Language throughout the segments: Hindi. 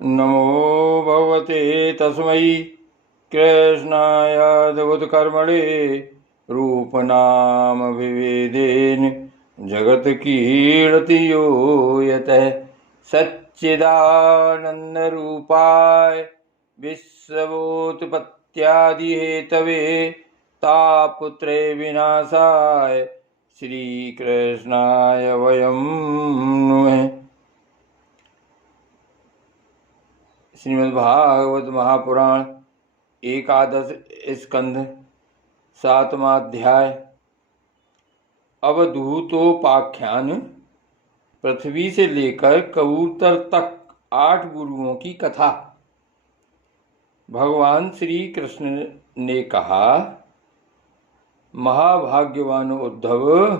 नमो भगवते तस्मै कृष्णायादभुतकर्मणे रूपनाम विभेदेन जगत्कीर्ति यो यतः सच्चिदानन्दरूपाय विश्वोत्पत्त्यादिहेतवे तापत्रय विनाशाय श्रीकृष्णाय वयं नुमः। श्रीमद्भागवत महापुराण एकादश स्कंध सातवां अध्याय अवधूतोपाख्यान। पृथ्वी से लेकर कबूतर तक 8 गुरुओं की कथा। भगवान श्री कृष्ण ने कहा, महाभाग्यवान उद्धव,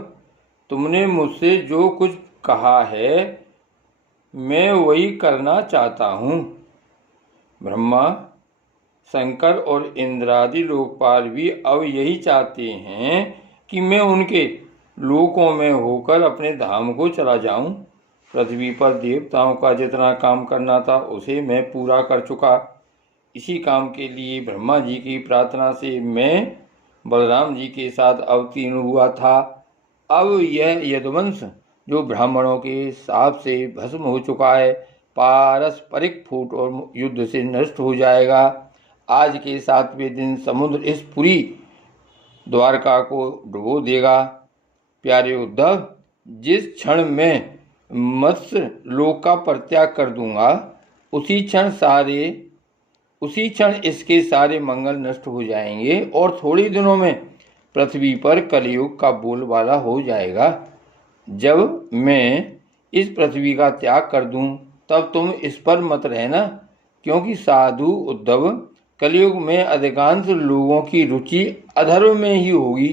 तुमने मुझसे जो कुछ कहा है मैं वही करना चाहता हूँ। ब्रह्मा, शंकर और इंद्रादि लोकपाल भी अब यही चाहते हैं कि मैं उनके लोकों में होकर अपने धाम को चला जाऊं। पृथ्वी पर देवताओं का जितना काम करना था उसे मैं पूरा कर चुका। इसी काम के लिए ब्रह्मा जी की प्रार्थना से मैं बलराम जी के साथ अवतीर्ण हुआ था। अब यह यदुवंश जो ब्राह्मणों के शाप से भस्म हो चुका है, पारस्परिक फूट और युद्ध से नष्ट हो जाएगा। आज के 7वें दिन समुद्र इस पूरी द्वारका को डुबो देगा। प्यारे उद्धव, जिस क्षण मैं मत्स्य लोक का परित्याग कर दूंगा उसी क्षण इसके सारे मंगल नष्ट हो जाएंगे और थोड़े दिनों में पृथ्वी पर कलयुग का बोलबाला हो जाएगा। जब मैं इस पृथ्वी का त्याग कर दूं तब तुम इस पर मत रहना, क्योंकि साधु उद्धव, कलयुग में अधिकांश लोगों की रुचि अधर्म में ही होगी।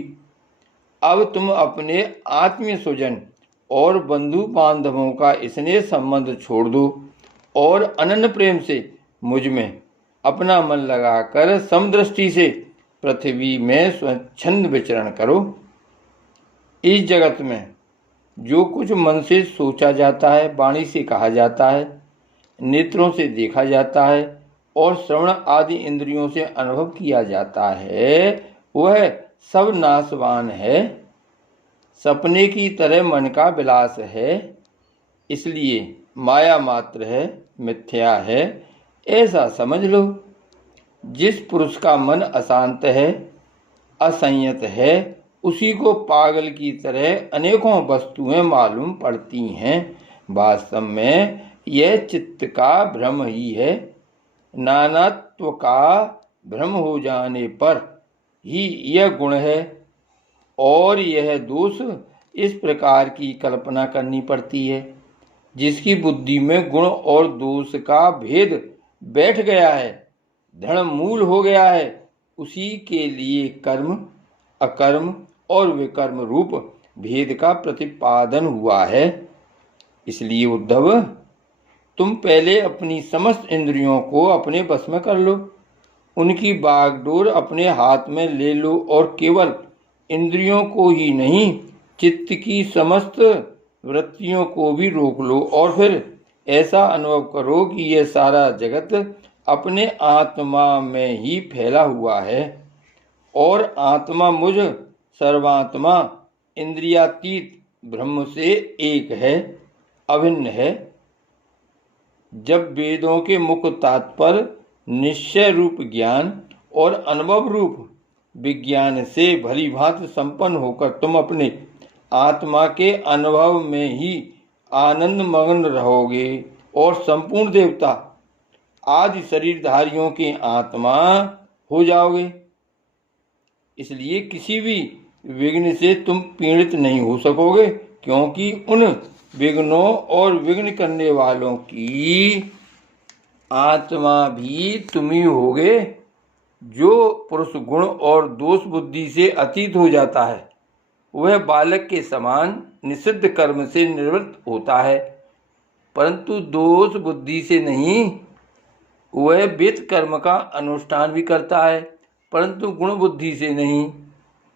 अब तुम अपने आत्मीय स्वजन और बंधु बांधवों का स्नेह संबंध छोड़ दो और अनन्य प्रेम से मुझ में अपना मन लगाकर समदृष्टि से पृथ्वी में स्वच्छंद विचरण करो। इस जगत में जो कुछ मन से सोचा जाता है, वाणी से कहा जाता है, नेत्रों से देखा जाता है और श्रवण आदि इंद्रियों से अनुभव किया जाता है, वह सब नाशवान है, सपने की तरह मन का विलास है, इसलिए माया मात्र है, मिथ्या है, ऐसा समझ लो। जिस पुरुष का मन अशांत है, असंयत है, उसी को पागल की तरह अनेकों वस्तुएं मालूम पड़ती हैं। वास्तव में यह चित्त का भ्रम ही है। नानात्व का भ्रम हो जाने पर ही यह गुण है और यह दोष। इस प्रकार की कल्पना करनी पड़ती है। जिसकी बुद्धि में गुण और दोष का भेद बैठ गया है, धर्म मूल हो गया है, उसी के लिए कर्म, अकर्म और विकर्म रूप भेद का प्रतिपादन हुआ है। इसलिए उद्धव, तुम पहले अपनी समस्त इंद्रियों को अपने वश में कर लो, उनकी बागडोर अपने हाथ में ले लो और केवल इंद्रियों को ही नहीं, चित्त की समस्त वृत्तियों को भी रोक लो और फिर ऐसा अनुभव करो कि यह सारा जगत अपने आत्मा में ही फैला हुआ है और आत्मा मुझ सर्वात्मा इंद्रियातीत ब्रह्म से एक है, अभिन्न है। जब वेदों के मुख्य तात्पर्य निश्चय रूप ज्ञान और अनुभव रूप विज्ञान से भली भांति संपन्न होकर तुम अपने आत्मा के अनुभव में ही आनंद मग्न रहोगे और संपूर्ण देवता आदि शरीरधारियों के आत्मा हो जाओगे। इसलिए किसी भी विघ्न से तुम पीड़ित नहीं हो सकोगे, क्योंकि उन विघ्नों और विघ्न करने वालों की आत्मा भी तुम ही होगे। जो पुरुष गुण और दोष बुद्धि से अतीत हो जाता है वह बालक के समान निषिद्ध कर्म से निवृत्त होता है, परंतु दोष बुद्धि से नहीं। वह वित्त कर्म का अनुष्ठान भी करता है, परंतु गुण बुद्धि से नहीं।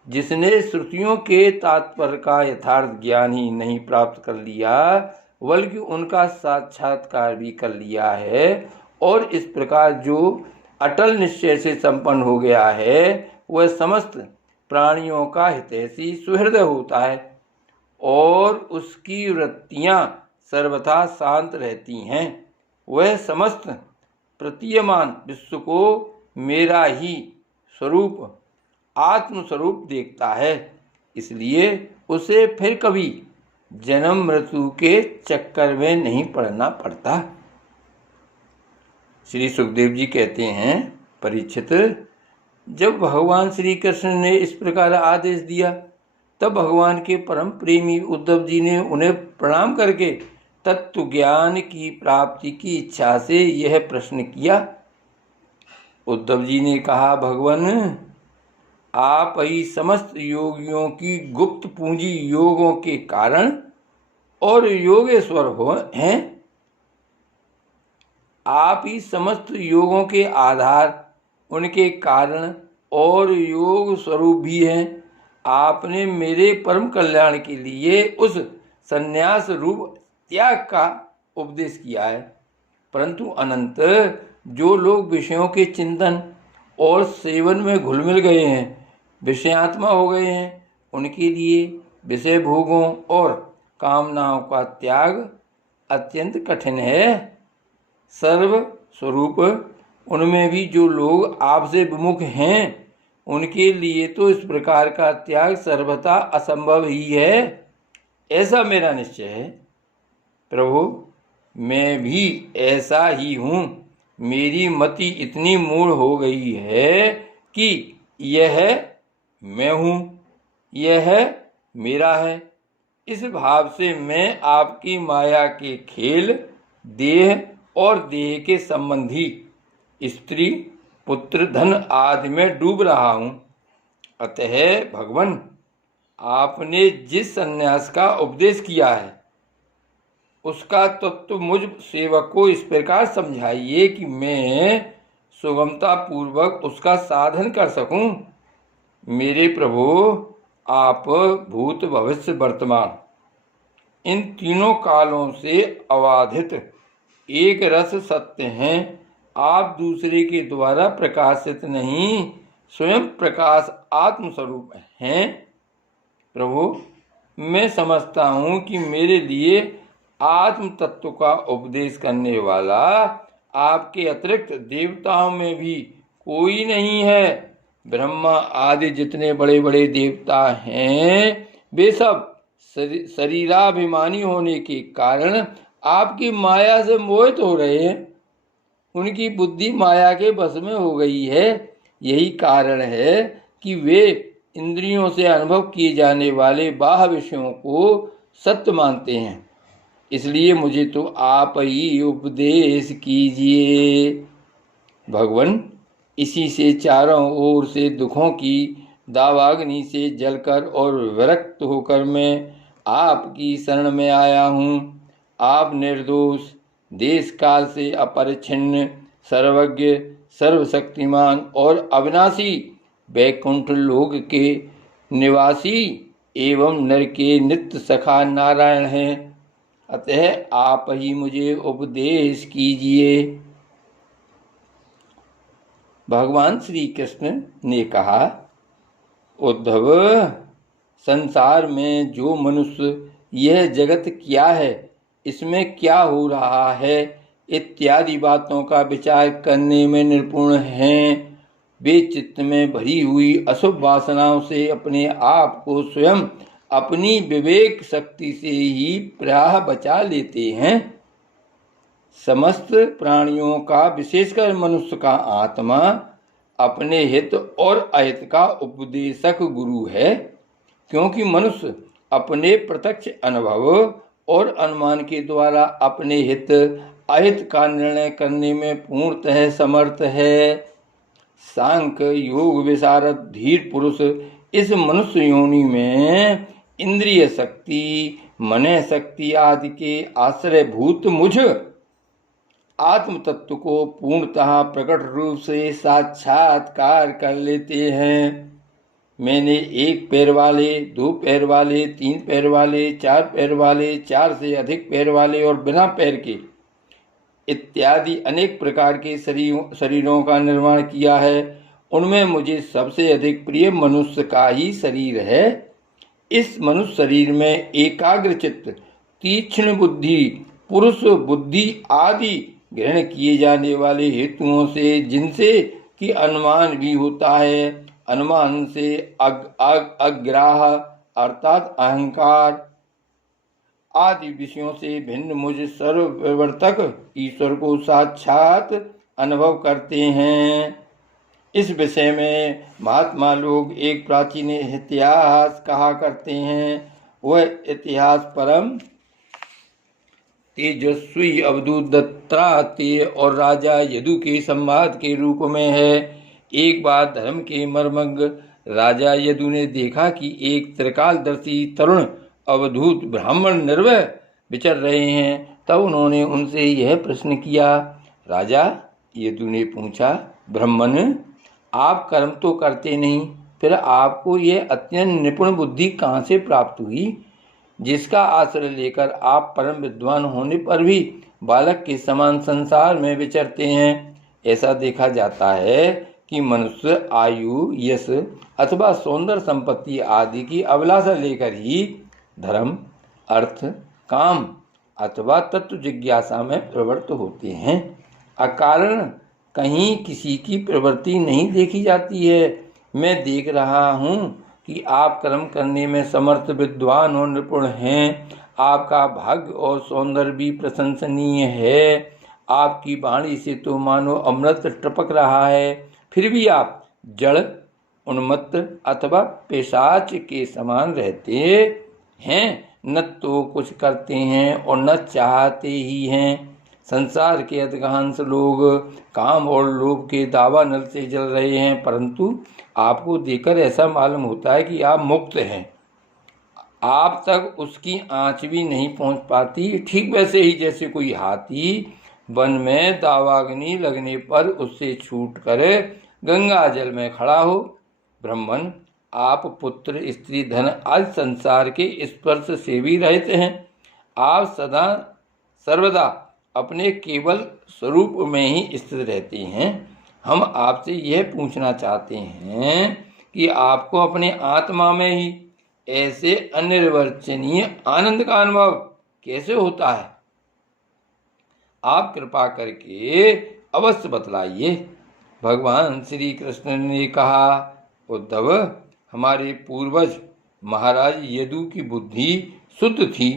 जिसने श्रुतियों के तात्पर्य का यथार्थ ज्ञान ही नहीं प्राप्त कर लिया बल्कि उनका साक्षात्कार भी कर लिया है। और इस प्रकार जो अटल निश्चय से संपन्न हो गया है वह समस्त प्राणियों का हितैषी सुहृदय होता है और उसकी वृत्तियां सर्वथा शांत रहती हैं। वह समस्त प्रतीयमान विश्व को मेरा ही स्वरूप आत्म स्वरूप देखता है, इसलिए उसे फिर कभी जन्म मृत्यु के चक्कर में नहीं पड़ना पड़ता। श्री सुखदेव जी कहते हैं, परीक्षित, जब भगवान श्री कृष्ण ने इस प्रकार आदेश दिया तब भगवान के परम प्रेमी उद्धव जी ने उन्हें प्रणाम करके तत्व ज्ञान की प्राप्ति की इच्छा से यह प्रश्न किया। उद्धव जी ने कहा, भगवान, आप ही समस्त योगियों की गुप्त पूंजी योगों के कारण और योगेश्वर हैं। आप ही समस्त योगों के आधार, उनके कारण और योग स्वरूप भी हैं। आपने मेरे परम कल्याण के लिए उस संन्यास रूप त्याग का उपदेश किया है, परंतु अनंत जो लोग विषयों के चिंतन और सेवन में घुल मिल गए हैं, विषयात्मा हो गए हैं, उनके लिए विषय भोगों और कामनाओं का त्याग अत्यंत कठिन है। सर्व स्वरूप उनमें भी जो लोग आपसे विमुख हैं उनके लिए तो इस प्रकार का त्याग सर्वथा असंभव ही है, ऐसा मेरा निश्चय है। प्रभु, मैं भी ऐसा ही हूँ। मेरी मति इतनी मूढ़ हो गई है कि यह मैं हूँ, यह मेरा है। इस भाव से मैं आपकी माया के खेल, देह और देह के संबंधी स्त्री, पुत्र, धन आदि में डूब रहा हूँ। अतः भगवान, आपने जिस संन्यास का उपदेश किया है उसका तत्व मुझ सेवक को इस प्रकार समझाइए कि मैं सुगमता पूर्वक उसका साधन कर सकूं। मेरे प्रभु, आप भूत, भविष्य, वर्तमान इन तीनों कालों से अबाधित एक रस सत्य हैं। आप दूसरे के द्वारा प्रकाशित नहीं, स्वयं प्रकाश आत्मस्वरूप हैं। प्रभु, मैं समझता हूँ कि मेरे लिए आत्म तत्व का उपदेश करने वाला आपके अतिरिक्त देवताओं में भी कोई नहीं है। ब्रह्मा आदि जितने बड़े बड़े देवता हैं वे सब शरीराभिमानी होने के कारण आपकी माया से मोहित हो रहे हैं। उनकी बुद्धि माया के बस में हो गई है। यही कारण है कि वे इंद्रियों से अनुभव किए जाने वाले बाह्य विषयों को सत्य मानते हैं। इसलिए मुझे तो आप ही उपदेश कीजिए। भगवान, इसी से चारों ओर से दुखों की दावाग्नि से जलकर और विरक्त होकर मैं आपकी शरण में आया हूँ। आप निर्दोष, देश काल से अपरिच्छिन्न, सर्वज्ञ, सर्वशक्तिमान और अविनाशी वैकुंठ लोक के निवासी एवं नर के नित्य सखा नारायण हैं। अतः आप ही मुझे उपदेश कीजिए। भगवान श्री कृष्ण ने कहा, उद्धव, संसार में जो मनुष्य यह जगत क्या है, इसमें क्या हो रहा है इत्यादि बातों का विचार करने में निपुण हैं, वे चित्त में भरी हुई अशुभ वासनाओं से अपने आप को स्वयं अपनी विवेक शक्ति से ही प्रायः बचा लेते हैं। समस्त प्राणियों का, विशेषकर मनुष्य का आत्मा अपने हित और अहित का उपदेशक गुरु है, क्योंकि मनुष्य अपने प्रत्यक्ष अनुभव और अनुमान के द्वारा अपने हित अहित का निर्णय करने में पूर्णतः समर्थ है। सांख्य योग विशारद धीर पुरुष इस मनुष्य योनि में इंद्रिय शक्ति, मन शक्ति आदि के आश्रयभूत मुझ आत्म तत्व को पूर्णतः प्रकट रूप से साक्षात्कार कर लेते हैं। मैंने 1 पैर वाले, 2 पैर वाले, 3 पैर वाले, 4 पैर वाले, 4 से अधिक पैर वाले और बिना पैर के इत्यादि अनेक प्रकार के शरीरों का निर्माण किया है। उनमें मुझे सबसे अधिक प्रिय मनुष्य का ही शरीर है। इस मनुष्य शरीर में एकाग्र चित्त, तीक्ष्ण बुद्धि, पुरुष बुद्धि आदि ग्रहण किए जाने वाले हेतुओं से, जिनसे कि अनुमान भी होता है, अनुमान से अग्राह अर्थात अहंकार आदि विषयों से भिन्न मुझ सर्वप्रवर्तक ईश्वर को साक्षात अनुभव करते हैं। इस विषय में महात्मा लोग एक प्राचीन इतिहास कहा करते हैं। वह इतिहास परम तेजस्वी अवधूत दत्तात्रेय और राजा यदु के संवाद के रूप में है। एक बार धर्म के मर्मज्ञ राजा यदु ने देखा कि एक त्रिकालदर्शी तरुण अवधूत ब्राह्मण निर्भय विचर रहे हैं। तब उन्होंने उनसे यह प्रश्न किया। राजा यदु ने पूछा, ब्राह्मण, आप कर्म तो करते नहीं, फिर आपको यह अत्यंत निपुण बुद्धि कहाँ से प्राप्त हुई, जिसका आश्रय लेकर आप परम विद्वान होने पर भी बालक के समान संसार में विचरते हैं। ऐसा देखा जाता है कि मनुष्य आयु, यश अथवा सौंदर्य संपत्ति आदि की अभिलाषा लेकर ही धर्म, अर्थ, काम अथवा तत्व जिज्ञासा में प्रवृत्त होते हैं। अकारण कहीं किसी की प्रवृत्ति नहीं देखी जाती है। मैं देख रहा हूँ कि आप कर्म करने में समर्थ, विद्वान और निपुण हैं। आपका भाग्य और सौंदर्य भी प्रशंसनीय है। आपकी वाणी से तो मानो अमृत टपक रहा है, फिर भी आप जड़, उन्मत्त अथवा पिशाच के समान रहते हैं। न तो कुछ करते हैं और न चाहते ही हैं। संसार के अधिकांश लोग काम और लोभ के दावा नल से जल रहे हैं, परंतु आपको देखकर ऐसा मालूम होता है कि आप मुक्त हैं। आप तक उसकी आँच भी नहीं पहुँच पाती। ठीक वैसे ही जैसे कोई हाथी वन में दावाग्नि लगने पर उससे छूट कर गंगा जल में खड़ा हो। ब्राह्मण, आप पुत्र, स्त्री, धन आदि संसार के स्पर्श से भी रहित हैं। आप सदा सर्वदा अपने केवल स्वरूप में ही स्थित रहते हैं। हम आपसे यह पूछना चाहते हैं कि आपको अपने आत्मा में ही ऐसे अनिर्वचनीय आनंद का अनुभव कैसे होता है? आप कृपा करके अवश्य बतलाइए। भगवान श्री कृष्ण ने कहा, उद्धव, हमारे पूर्वज महाराज यदु की बुद्धि शुद्ध थी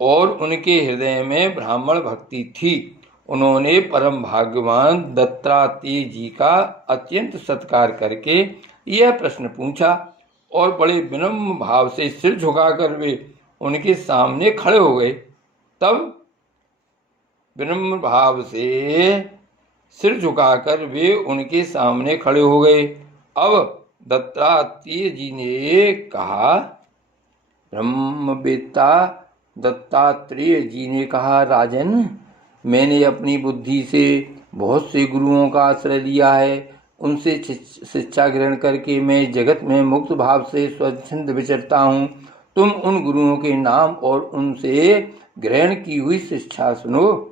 और उनके हृदय में ब्राह्मण भक्ति थी। उन्होंने परम भाग्यवान दत्तात्रेय जी का अत्यंत सत्कार करके यह प्रश्न पूछा और बड़े विनम्र भाव से सिर झुकाकर वे उनके सामने खड़े हो गए। तब विनम्र भाव से सिर झुकाकर वे उनके सामने खड़े हो गए। अब दत्तात्रेय जी ने कहा, ब्रह्मवेत्ता दत्तात्रेय जी ने कहा, राजन, मैंने अपनी बुद्धि से बहुत से गुरुओं का आश्रय लिया है। उनसे शिक्षा ग्रहण करके मैं जगत में मुक्त भाव से स्वच्छंद विचरता हूँ। तुम उन गुरुओं के नाम और उनसे ग्रहण की हुई शिक्षा सुनो।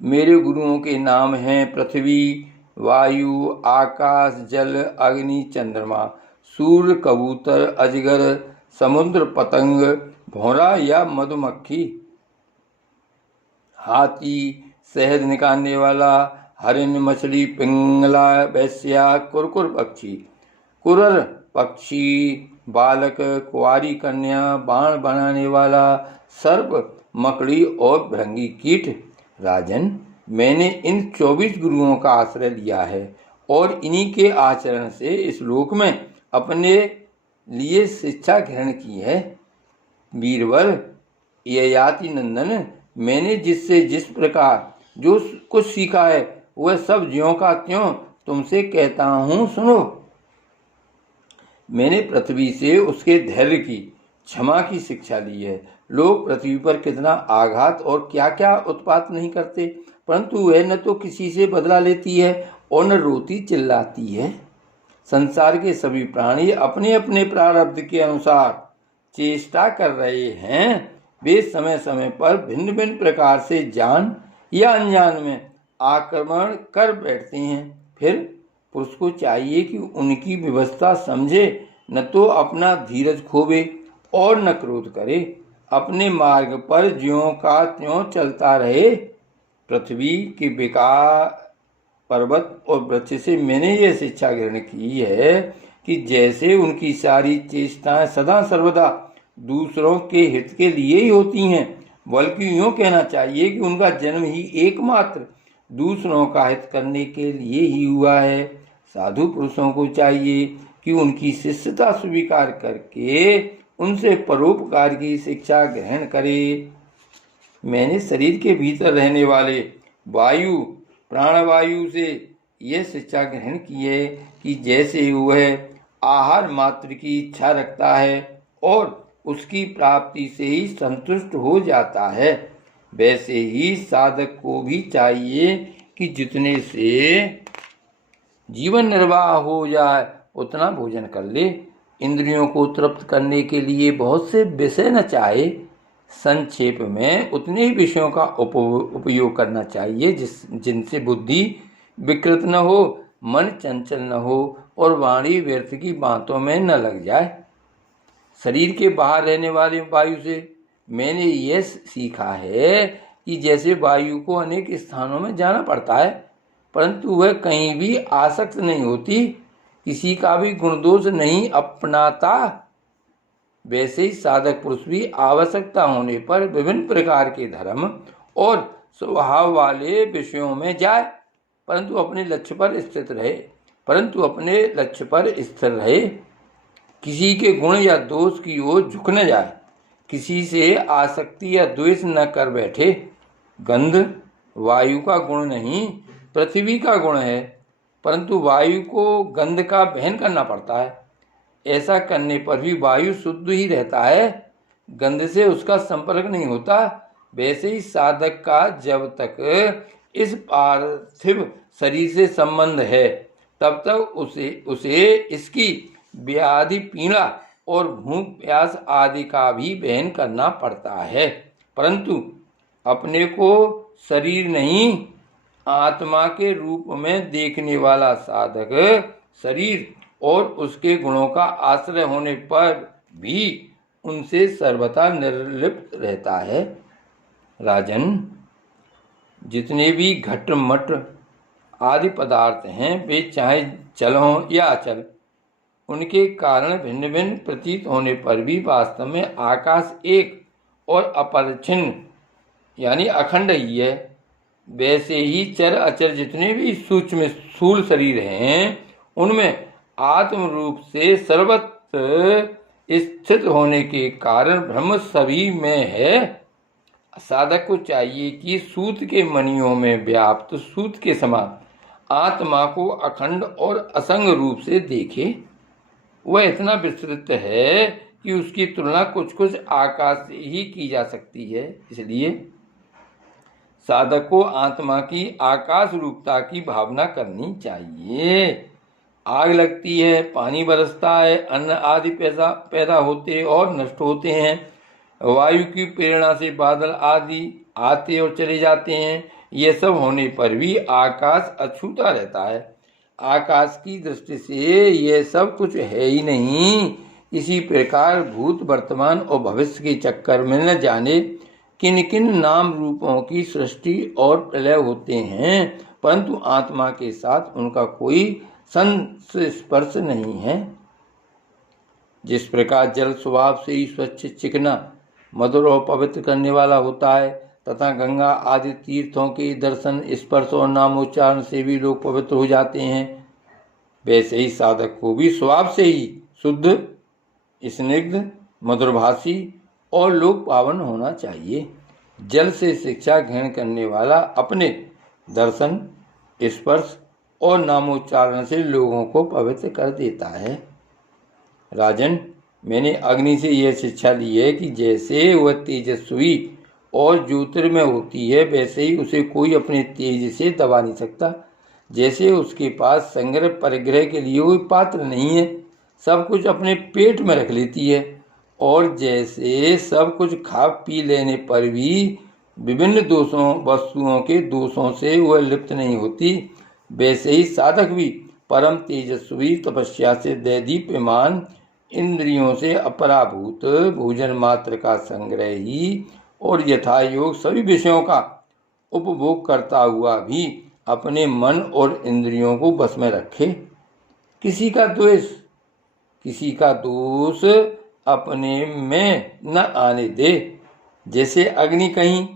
मेरे गुरुओं के नाम हैं पृथ्वी, वायु, आकाश, जल, अग्नि, चंद्रमा, सूर्य, कबूतर, अजगर, समुद्र, पतंग, भौरा या मधुमक्खी, हाथी, शहद निकालने वाला, हरिण, मछली, पिंगला, वैश्या, कुरकुर पक्षी, कुरर पक्षी, बालक, कुंवारी कन्या, बाण बनाने वाला, सर्प, मकड़ी और भृंगी कीट। राजन, मैंने इन 24 गुरुओं का आश्रय लिया है और इन्हीं के आचरण से इस लोक में अपने लिए शिक्षा ग्रहण की है। वीरवर, ययाति नंदन, मैंने जिससे जिस प्रकार जो कुछ सीखा है वह सब ज्यों का त्यों तुमसे कहता हूँ, सुनो। मैंने पृथ्वी से उसके धैर्य की, क्षमा की शिक्षा ली है। लोग पृथ्वी पर कितना आघात और क्या क्या उत्पात नहीं करते, परंतु वह न तो किसी से बदला लेती है और न रोती चिल्लाती है। संसार के सभी प्राणी अपने अपने प्रारब्ध के अनुसार चेष्टा कर रहे हैं। वे समय समय पर भिन्न भिन्न प्रकार से जान या अनजान में आक्रमण कर बैठते हैं। फिर पुरुष को चाहिए कि उनकी व्यवस्था समझे, न तो अपना धीरज खोवे और न क्रोध करे, अपने मार्ग पर ज्यों का त्यों चलता रहे। पृथ्वी के विकार पर्वत और वृक्ष से मैंने यह शिक्षा ग्रहण की है कि जैसे उनकी सारी चेष्टाएं सदा सर्वदा दूसरों के हित के लिए ही होती हैं, बल्कि यूँ कहना चाहिए कि उनका जन्म ही एकमात्र दूसरों का हित करने के लिए ही हुआ है। साधु पुरुषों को चाहिए कि उनकी शिष्यता स्वीकार करके उनसे परोपकार की शिक्षा ग्रहण करे। मैंने शरीर के भीतर रहने वाले वायु प्राणवायु से यह शिक्षा ग्रहण की है कि जैसे वह आहार मात्र की इच्छा रखता है और उसकी प्राप्ति से ही संतुष्ट हो जाता है, वैसे ही साधक को भी चाहिए कि जितने से जीवन निर्वाह हो जाए उतना भोजन कर ले। इंद्रियों को तृप्त करने के लिए बहुत से विषय न चाहे, संक्षेप में उतने ही विषयों का उपयोग करना चाहिए जिनसे बुद्धि विकृत न हो, मन चंचल न हो और वाणी व्यर्थ की बातों में न लग जाए। शरीर के बाहर रहने वाली वायु से मैंने यह सीखा है कि जैसे वायु को अनेक स्थानों में जाना पड़ता है, परंतु वह कहीं भी आसक्त नहीं होती, किसी का भी गुणदोष नहीं अपनाता, वैसे ही साधक पुरुष भी आवश्यकता होने पर विभिन्न प्रकार के धर्म और स्वभाव वाले विषयों में जाए, परंतु अपने लक्ष्य पर स्थिर रहे। किसी के गुण या दोष की ओर झुक न जाए, किसी से आसक्ति या द्वेष न कर बैठे। गंध वायु का गुण नहीं, पृथ्वी का गुण है, परंतु वायु को गंध का वहन करना पड़ता है। ऐसा करने पर भी वायु शुद्ध ही रहता है, गंध से उसका संपर्क नहीं होता। वैसे ही साधक का जब तक इस पार्थिव शरीर से संबंध है, तब तक उसे इसकी व्याधि पीड़ा और भूख प्यास आदि का भी वहन करना पड़ता है, परंतु अपने को शरीर नहीं आत्मा के रूप में देखने वाला साधक शरीर और उसके गुणों का आश्रय होने पर भी उनसे सर्वथा निर्लिप्त रहता है। राजन, जितने भी घट मट आदि पदार्थ हैं, वे चाहे चल हों या अचल, उनके कारण भिन्न भिन्न प्रतीत होने पर भी वास्तव में आकाश एक और अपरिच्छिन्न यानी अखंड ही है। वैसे ही चर अचर जितने भी सूक्ष्म स्थूल शरीर हैं, उनमें आत्म रूप से सर्वत्र स्थित होने के कारण ब्रह्म सभी में है। साधक को चाहिए कि सूत के मणियों में व्याप्त सूत के समान आत्मा को अखंड और असंग रूप से देखे। वह इतना विस्तृत है कि उसकी तुलना कुछ कुछ आकाश से ही की जा सकती है। इसलिए साधक को आत्मा की आकाश रूपता की भावना करनी चाहिए। आग लगती है, पानी बरसता है, अन्न आदि पैदा होते और नष्ट होते हैं, वायु की प्रेरणा से बादल आदि आते और चले जाते हैं। ये सब होने पर भी आकाश अछूता रहता है। आकाश की दृष्टि से यह सब कुछ है ही नहीं। इसी प्रकार भूत वर्तमान और भविष्य के चक्कर में न जाने किन किन नाम रूपों की सृष्टि और प्रलय होते हैं, परंतु आत्मा के साथ उनका कोई संस्पर्श नहीं है। जिस प्रकार जल स्वभाव से ही स्वच्छ, चिकना, मधुर और पवित्र करने वाला होता है तथा गंगा आदि तीर्थों के दर्शन, स्पर्श और नामोच्चारण से भी लोग पवित्र हो जाते हैं, वैसे ही साधक को भी स्वभाव से ही शुद्ध, स्निग्ध, मधुरभाषी और लोक पावन होना चाहिए। जल से शिक्षा ग्रहण करने वाला अपने दर्शन, स्पर्श और नामोच्चारण से लोगों को पवित्र कर देता है। राजन, मैंने अग्नि से यह शिक्षा ली है कि जैसे वह तेजस्वी और ज्योतिर्मय होती है, वैसे ही उसे कोई अपने तेज से दबा नहीं सकता। जैसे उसके पास संग्रह परिग्रह के लिए कोई पात्र नहीं है, सब कुछ अपने पेट में रख लेती है, और जैसे सब कुछ खा पी लेने पर भी विभिन्न दोषों वस्तुओं के दोषों से वह लिप्त नहीं होती, वैसे ही साधक भी परम तेजस्वी तपस्या से दैदीप्यमान इंद्रियों से अपराभूत भोजन मात्र का संग्रह ही और यथा योग सभी विषयों का उपभोग करता हुआ भी अपने मन और इंद्रियों को बस में रखे। किसी का दोष अपने में न आने दे। जैसे अग्नि कहीं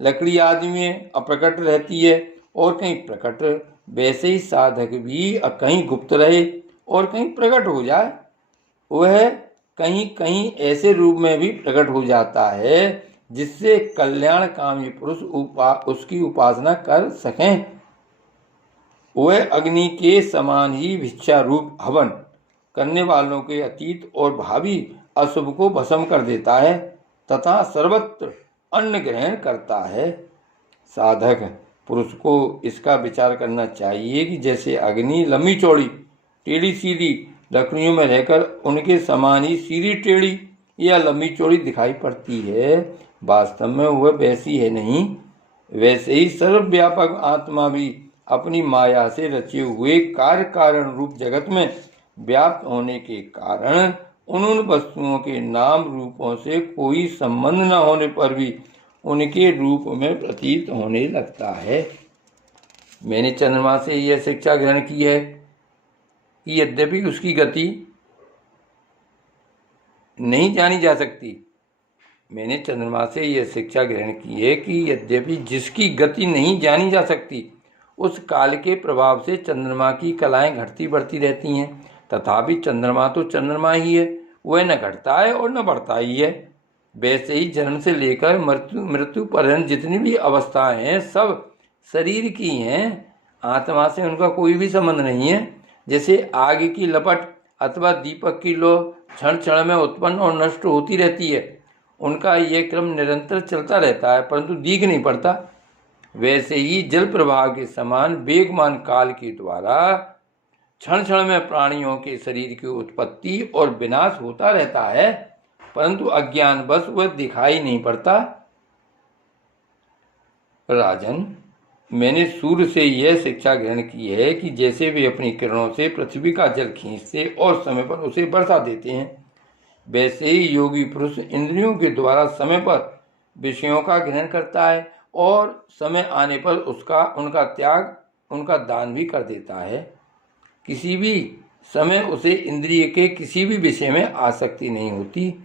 लकड़ी आदि में अप्रकट रहती है और कहीं प्रकट, वैसे ही साधक भी कहीं गुप्त रहे और कहीं प्रकट हो जाए। वह कहीं कहीं ऐसे रूप में भी प्रकट हो जाता है जिससे कल्याणकामी पुरुष उसकी उपासना कर सकें। वह अग्नि के समान ही भिक्षा रूप हवन करने वालों के अतीत और भावी अशुभ को भस्म कर देता है तथा सर्वत्र अन्न ग्रहण करता है। साधक पुरुष को इसका विचार करना चाहिए कि जैसे अग्नि लंबी चौड़ी टेढ़ी सीधी लकड़ियों में रहकर उनके समान ही सीधी टेढ़ी या लंबी चौड़ी दिखाई पड़ती है, वास्तव में वह वैसी है नहीं। वैसे ही सर्वव्यापक आत्मा भी अपनी माया से रचे हुए कार्य कारण रूप जगत में व्याप्त होने के कारण उन वस्तुओं के नाम रूपों से कोई संबंध न होने पर भी उनके रूप में प्रतीत होने लगता है। मैंने चंद्रमा से यह शिक्षा ग्रहण की है कि यद्यपि उसकी गति नहीं जानी जा सकती। मैंने चंद्रमा से यह शिक्षा ग्रहण की है कि यद्यपि जिसकी गति नहीं जानी जा सकती, उस काल के प्रभाव से चंद्रमा की कलाएं घटती बढ़ती रहती हैं, तथापि चंद्रमा तो चंद्रमा ही है, वह न घटता है और न बढ़ता ही है। वैसे ही जन्म से लेकर मृत्यु पर्यंत जितनी भी अवस्थाएं हैं सब शरीर की हैं, आत्मा से उनका कोई भी संबंध नहीं है। जैसे आग की लपट अथवा दीपक की लौ क्षण क्षण में उत्पन्न और नष्ट होती रहती है, उनका यह क्रम निरंतर चलता रहता है परंतु दिख नहीं पड़ता। वैसे ही जल प्रवाह के समान वेगमान काल के द्वारा क्षण क्षण में प्राणियों के शरीर की उत्पत्ति और विनाश होता रहता है, परंतु अज्ञानवश वह दिखाई नहीं पड़ता। राजन, मैंने सूर्य से यह शिक्षा ग्रहण की है कि जैसे वे अपनी किरणों से पृथ्वी का जल खींचते और समय पर उसे बरसा देते हैं, वैसे ही योगी पुरुष इंद्रियों के द्वारा समय पर विषयों का ग्रहण करता है और समय आने पर उनका त्याग उनका दान भी कर देता है। किसी भी समय उसे इंद्रिय के किसी भी विषय में आसक्ति नहीं होती।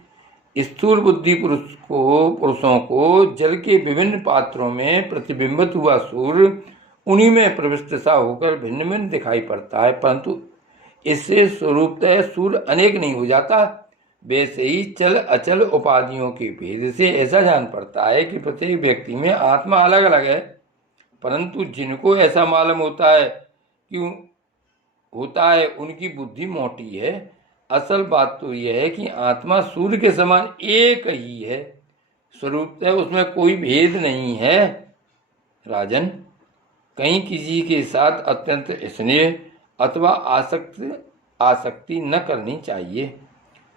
स्थूल बुद्धि पुरुषों को जल के विभिन्न पात्रों में प्रतिबिंबित हुआ सूर्य उन्हीं में प्रविष्ट सा होकर भिन्न भिन्न दिखाई पड़ता है, परंतु इससे स्वरूपतः सूर्य अनेक नहीं हो जाता। वैसे ही चल अचल उपाधियों के भेद से ऐसा जान पड़ता है कि प्रत्येक व्यक्ति में आत्मा अलग अलग है, परंतु जिनको ऐसा मालूम होता है उनकी बुद्धि मोटी है। असल बात तो यह है कि आत्मा सूर्य के समान एक ही है, स्वरूपतः उसमें कोई भेद नहीं है। राजन, कहीं किसी के साथ अत्यंत स्नेह अथवा आसक्ति न करनी चाहिए,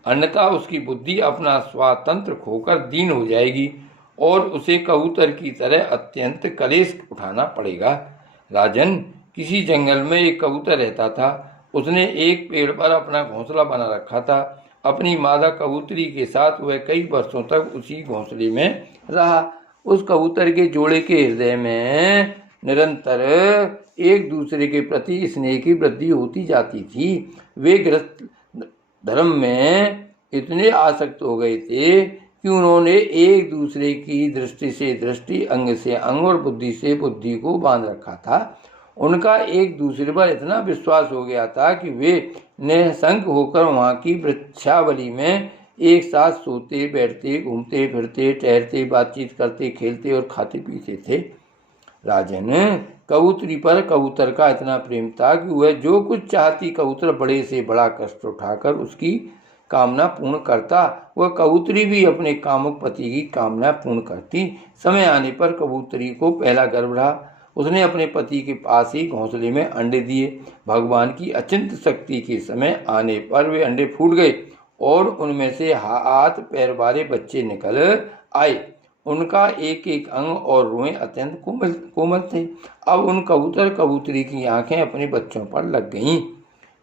अन्यथा उसकी बुद्धि अपना स्वातंत्र खोकर दीन हो जाएगी और उसे कबूतर की तरह अत्यंत कलेश उठाना पड़ेगा। राजन, किसी जंगल में एक कबूतर रहता था। उसने एक पेड़ पर अपना घोंसला बना रखा था। अपनी मादा कबूतरी के साथ वह कई वर्षों तक उसी घोंसले में रहा। उस कबूतर के जोड़े के हृदय में निरंतर एक दूसरे के प्रति स्नेह की वृद्धि होती जाती थी। वे गृहस्थ धर्म में इतने आसक्त हो गए थे कि उन्होंने एक दूसरे की दृष्टि से दृष्टि, अंग से अंग और बुद्धि से बुद्धि को बांध रखा था। उनका एक दूसरे पर इतना विश्वास हो गया था कि वे निःशंक होकर वहाँ की वृक्षावली में एक साथ सोते बैठते, घूमते फिरते, ठहरते, बातचीत करते, खेलते और खाते पीते थे। राजन, कबूतरी पर कबूतर का इतना प्रेम था कि वह जो कुछ चाहती कबूतर बड़े से बड़ा कष्ट उठाकर उसकी कामना पूर्ण करता। वह कबूतरी भी अपने कामुक पति की कामना पूर्ण करती। समय आने पर कबूतरी को पहला गर्भ रहा उसने अपने पति के पास ही घोंसले में अंडे दिए। भगवान की अचिंत शक्ति के समय आने पर वे अंडे फूट गए और उनमें से हाथ पैर वाले बच्चे निकल आए। उनका एक एक अंग और रोएं अत्यंत कोमल कोमल थे। अब उन कबूतर कबूतरी की आंखें अपने बच्चों पर लग गईं।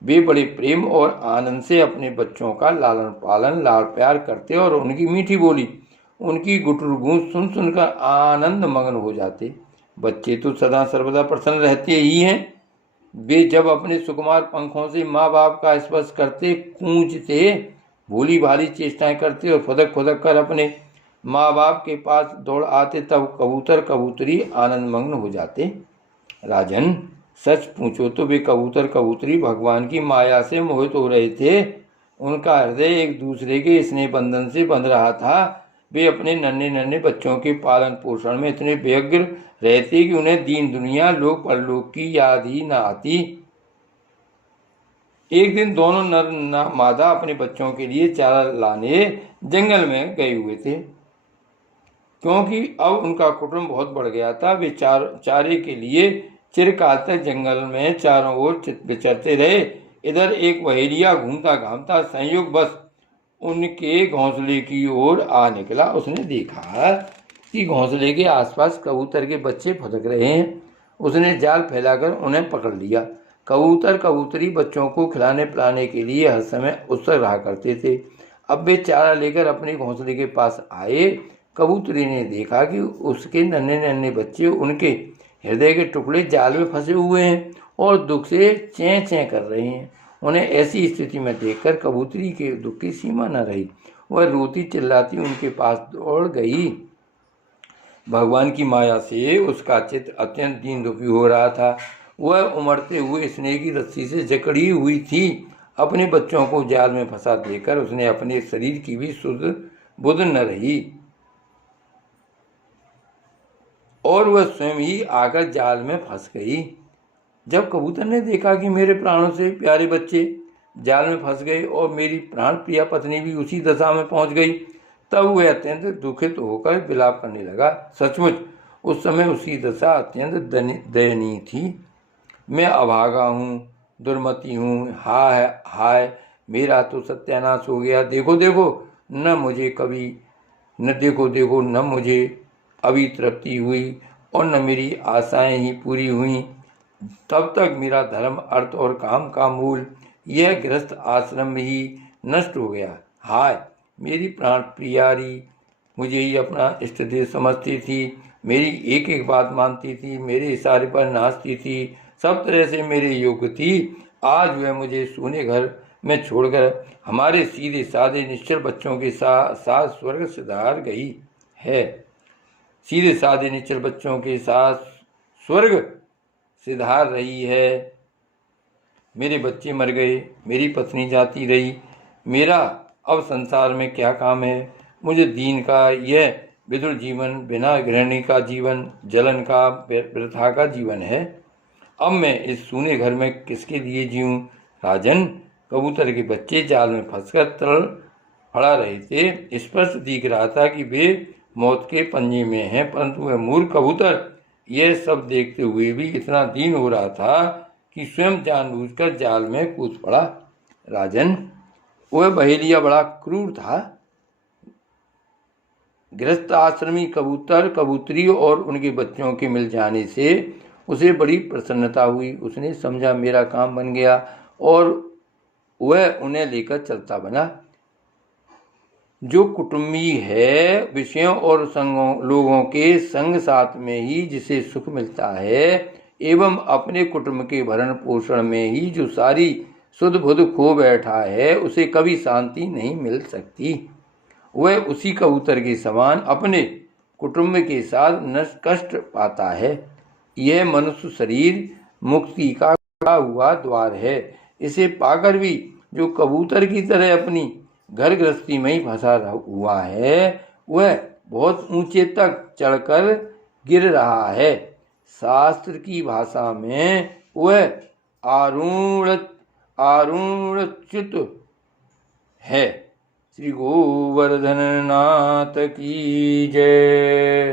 वे बड़े प्रेम और आनंद से अपने बच्चों का लालन पालन लाड़ प्यार करते और उनकी मीठी बोली, उनकी गुटुर गूंज सुन सुनकर आनंद मग्न हो जाते। बच्चे तो सदा सर्वदा प्रसन्न रहते ही हैं। वे जब अपने सुकुमार पंखों से माँ बाप का स्पर्श करते, कूंजते, भोली भाली चेष्टाएं करते और फुदक फुदक कर अपने माँ बाप के पास दौड़ आते, तब कबूतर कबूतरी आनंद मग्न हो जाते। राजन, सच पूछो तो वे कबूतर कबूतरी भगवान की माया से मोहित हो रहे थे। उनका हृदय एक दूसरे के स्नेह बंधन से बंध रहा था। वे अपने नन्हे नन्हे बच्चों के पालन पोषण में इतने व्यग्र रहते कि उन्हें दीन दुनिया लोक परलोक की याद ही न आती। एक दिन दोनों नर मादा अपने बच्चों के लिए चारा लाने जंगल में गए हुए थे। क्योंकि अब उनका कुटुंब बहुत बढ़ गया था, वे चारे के लिए चिरकाल तक जंगल में चारों ओर विचरते रहे। इधर एक बहेलिया घूमता घामता संयोग बस उनके घोंसले की ओर आ निकला। उसने देखा कि घोंसले के आसपास कबूतर के बच्चे फुदक रहे हैं। उसने जाल फैलाकर उन्हें पकड़ लिया। कबूतर कबूतरी बच्चों को खिलाने पिलाने के लिए हर समय उत्सुक रहा करते थे। अब वे चारा लेकर अपने घोंसले के पास आए। कबूतरी ने देखा कि उसके नन्हे नन्हे बच्चे उनके हृदय के टुकड़े जाल में फंसे हुए हैं और दुख से चें चें कर रहे हैं। उन्हें ऐसी स्थिति में देखकर कबूतरी के दुख की सीमा न रही। वह रोती चिल्लाती उनके पास दौड़ गई। भगवान की माया से उसका चित्त अत्यंत दीन दुखी हो रहा था। वह उमड़ते हुए स्नेह की रस्सी से जकड़ी हुई थी। अपने बच्चों को जाल में फंसा देकर उसने अपने शरीर की भी सुध बुध न रही और वह स्वयं ही आकर जाल में फंस गई। जब कबूतर ने देखा कि मेरे प्राणों से प्यारे बच्चे जाल में फंस गए और मेरी प्राण प्रिया पत्नी भी उसी दशा में पहुंच गई, तब वह अत्यंत दुखित होकर विलाप करने लगा। सचमुच उस समय उसकी दशा अत्यंत दयनीय थी। मैं अभागा हूँ, दुर्मति हूँ, हाय हाय, मेरा तो सत्यानाश हो गया। देखो देखो न मुझे कभी न मुझे अभी तृप्ति हुई और न मेरी आशाएं ही पूरी हुई। तब तक मेरा धर्म अर्थ और काम का मूल यह गृहस्थ आश्रम ही नष्ट हो गया। हाय, मेरी प्राण प्रियारी मुझे ही अपना इष्ट देव समझती थी, मेरी एक एक बात मानती थी, मेरे इशारे पर नाचती थी, सब तरह से मेरे योग्य थी। आज वह मुझे सोने घर में छोड़कर हमारे सीधे साधे निश्चल बच्चों के साथ स्वर्ग सिधार गई है। सीधे साधे निश्चल बच्चों के साथ स्वर्ग सिधार रही है। मेरे बच्चे मर गए, मेरी पत्नी जाती रही, मेरा अब संसार में क्या काम है। मुझे दीन का यह विदुर जीवन बिना गृहिणी का जीवन, जलन का वृथा का जीवन है। अब मैं इस सूने घर में किसके लिए जीऊं। राजन, कबूतर के बच्चे जाल में फंसकर तल फड़ा रहे थे। स्पष्ट दिख रहा था कि वे मौत के पंजे में हैं, परंतु वह मूर्ख कबूतर यह सब देखते हुए भी इतना दीन हो रहा था कि स्वयं जानबूझकर जाल में कूद पड़ा। राजन, वह बहेलिया बड़ा क्रूर था। गृहस्थ आश्रमी कबूतर कबूतरी और उनके बच्चों के मिल जाने से उसे बड़ी प्रसन्नता हुई। उसने समझा मेरा काम बन गया और वह उन्हें लेकर चलता बना। जो कुटुंबी है, विषयों और लोगों के संग साथ में ही जिसे सुख मिलता है एवं अपने कुटुंब के भरण पोषण में ही जो सारी सुध बुध खो बैठा है, उसे कभी शांति नहीं मिल सकती। वह उसी कबूतर के समान अपने कुटुंब के साथ कष्ट पाता है। यह मनुष्य शरीर मुक्ति का खुला हुआ द्वार है। इसे पाकर भी जो कबूतर की तरह अपनी घर गृहस्थी में ही फंसा हुआ है, वह बहुत ऊंचे तक चढ़कर गिर रहा है। शास्त्र की भाषा में वह आरूढ़च्युत है। श्री गोवर्धन नाथ की जय।